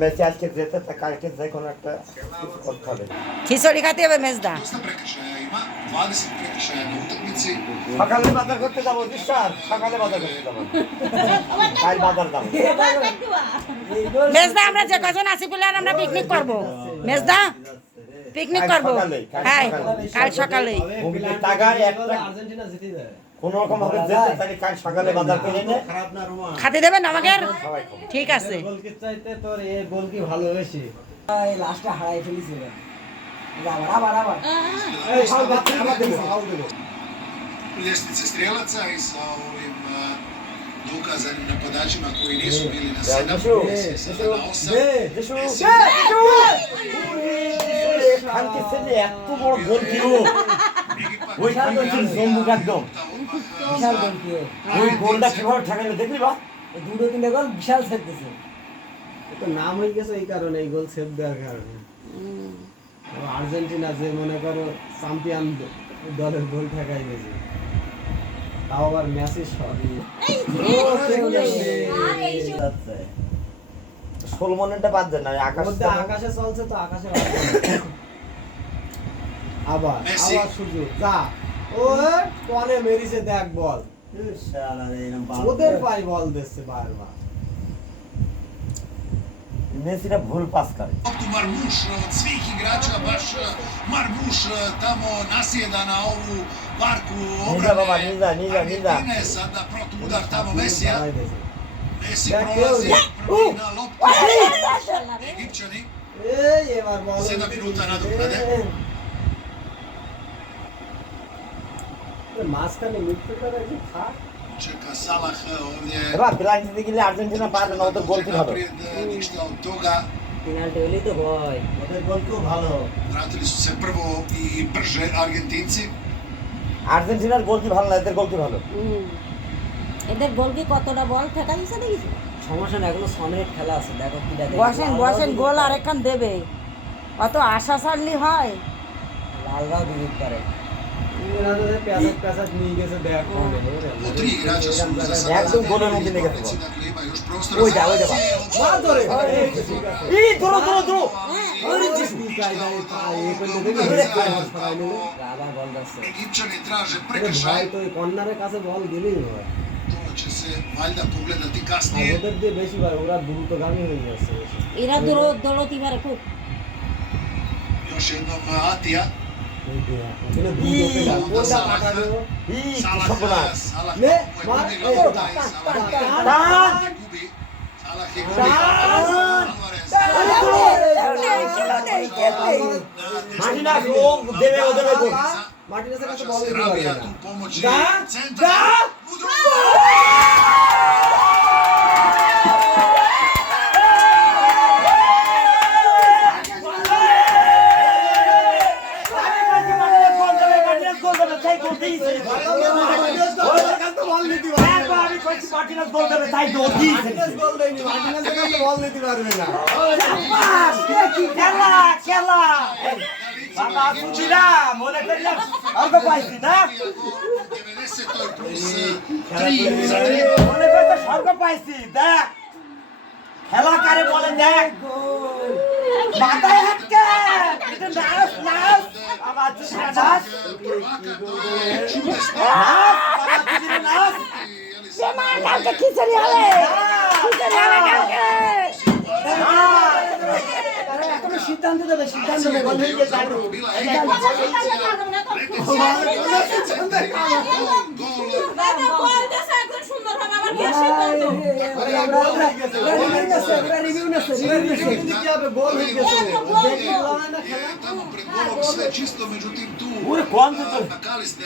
Messi আজকে যেতে তা কালকে যে কোনো একটা কিছু করতে হবে। খিচুড়ি খাতে হবে মেজদা। সকালে বাজার করতে যাবো বিশ্বাস, সকালে বাজার করতে যাবো, কাল বাজার যাবো। মেজদা আমরা যে কজন আছি প্লেয়ার আমরা পিকনিক করব। মেজদা পিকনিক করব। হ্যাঁ কাল সকালে। টাকায় একটা কোন রকম ভাবে যেতে তাহলে কাল সকালে বাজার করে এনে খাতে দেবেন আমাকে? ঠিক আছে। গোলকির চাইতে তোর এই গোল কি ভালো বেশি? এই লাস্টে হারাই ফেলেছিল। আবার এই ফাউল বাচ্চা আবার দেবো, ফাউল দেবো। Ljestvice strijelaca i sa ovim dokazanim napadačima koji nisu bili na 7, sada na 8. খানকে ছেলে এত বড় গোল দিল, ওই খানকে জম্বুক একদম বিশাল গোল কি ওই গোলটা কিভাবে ঠেকালো দেখলি বা? এই দুটো তিনটে গোল বিশাল সেভ দিছে। তো নাম হয়ে গেছে এই কারণে, এই গোল সেভ দেওয়ার কারণে। আর্জেন্টিনা যে মনে করো চ্যাম্পিয়ন দলের গোল ঠেকাই গেছে, তাও আবার মেসি সবই সোলমনেরটা বাদ দেন না, আকাশ মধ্যে আকাশে চলছে তো আকাশে আবার মেসি। আবার সুযোগ যা ও পরে মেরিছে দেখ বল ওদের পায়ে বল দিচ্ছে বারবার। মেসিটা ভুল পাস করে। Loptu Marmuš od svih igrača, baš Marmuš tamo nasjeda na ovu varku Niza, baba, obrane niza, niza. Argentine, sada protuudar tamo Mesija. দাঁড়াই দিয়েছে। Messi Dak, prolazi evo prvi na loptu. Egipćani, এই এবার বল 7 minuta nadoknade. মাঝখানে মৃত্যু করে কি থাক Čeka Salah ovdje. এবার পেনাল্টি দিতে গেলে আর্জেন্টিনা পারবে না, ওদের গোল কি হবে? Naprijed, ništa od toga. Penalty হলেই তো ভয়। ওদের গোল খুব ভালো। Vratili su se prvo i brže Argentinci. আর্জেন্টিনার গোল কি ভালো না, এদের গোল কি ভালো? এদের গোল কি কতটা বল ঠেকা দিছে দেখিস? সমস্যা না, এখনো 6 মিনিট খেলা আছে, দেখো কি দেখে। বসেন গোল আরেকখান দেবে। অত আশা ছাড়লি হয়? লালরাও দিতে পারে। এরা তো প্যাসাজ নিয়ে গেছে দেখ কোনে Po 3 igrača su za sada একদম গোলের মধ্যে লেগে গেছে। Dakle, ima još prostora ওই যা, za ওই যা। akcije. মার ধরে ই ধরো ধরো ধরো। আবার বল যাচ্ছে। Egipćani traže ভাই prekršaj. তো কর্নারের কাছে বল দিলেই হয়। To će se valjda pogledati R kasnije. ওদের দিয়ে বেশি ভাই, ওরা দ্রুতগামী হয়ে যাচ্ছে বেশি। এরা দৌড়তি পারে খুব। Još jednom Atija. এই দিয়ে, এখানে দ্রুত পেলা, কোনটা পাঠালো? ই Salah, সর্বনাশ। Salah Ne, je mar, gubi evo loptu, ga, taj tak, Salah tak, je tak, gubi. Salah je gubi. Alvarez. Martinez ও দেবে ওদের গোল। মার্টিনেসের কাছে Vraća বল se দিতে পারবে Rabija না। tu pomoći. Da, Centar. ওদের কাছে তো বল নিতে পারবে না। মার্টিনাস গোল দেবে তাই গোল দিয়েছে। মার্টিনেস গোল দেয়নি, মার্টিনেসের কাছে বল নিতে পারবে না। খেলা খেলা বাবা সুচিরা মনে করলাম অল্প পাইছি না, 90 plus 3 za 3. মনে করতে স্বর্গ পাইছি। দেখ খেলা কারে বলে, দেখ মাথায় হাতকে এটা নাচ নাচ আমার চিন্তা নাচ Prvaka, to je čudesno. নাচ বাবা চিন্তা নাচ। কালকে খিচুড়ি হবে। খিচুড়ি হবে কালকে। এখনো সিদ্ধান্ত দেবে, সিদ্ধান্ত দেবে। Bila je ekipa রিভিউ নেছে। কি হবে, গোল হয়ে গেছে। tamo pred golom sve čisto, međutim tu ওরে কোন তো McAllister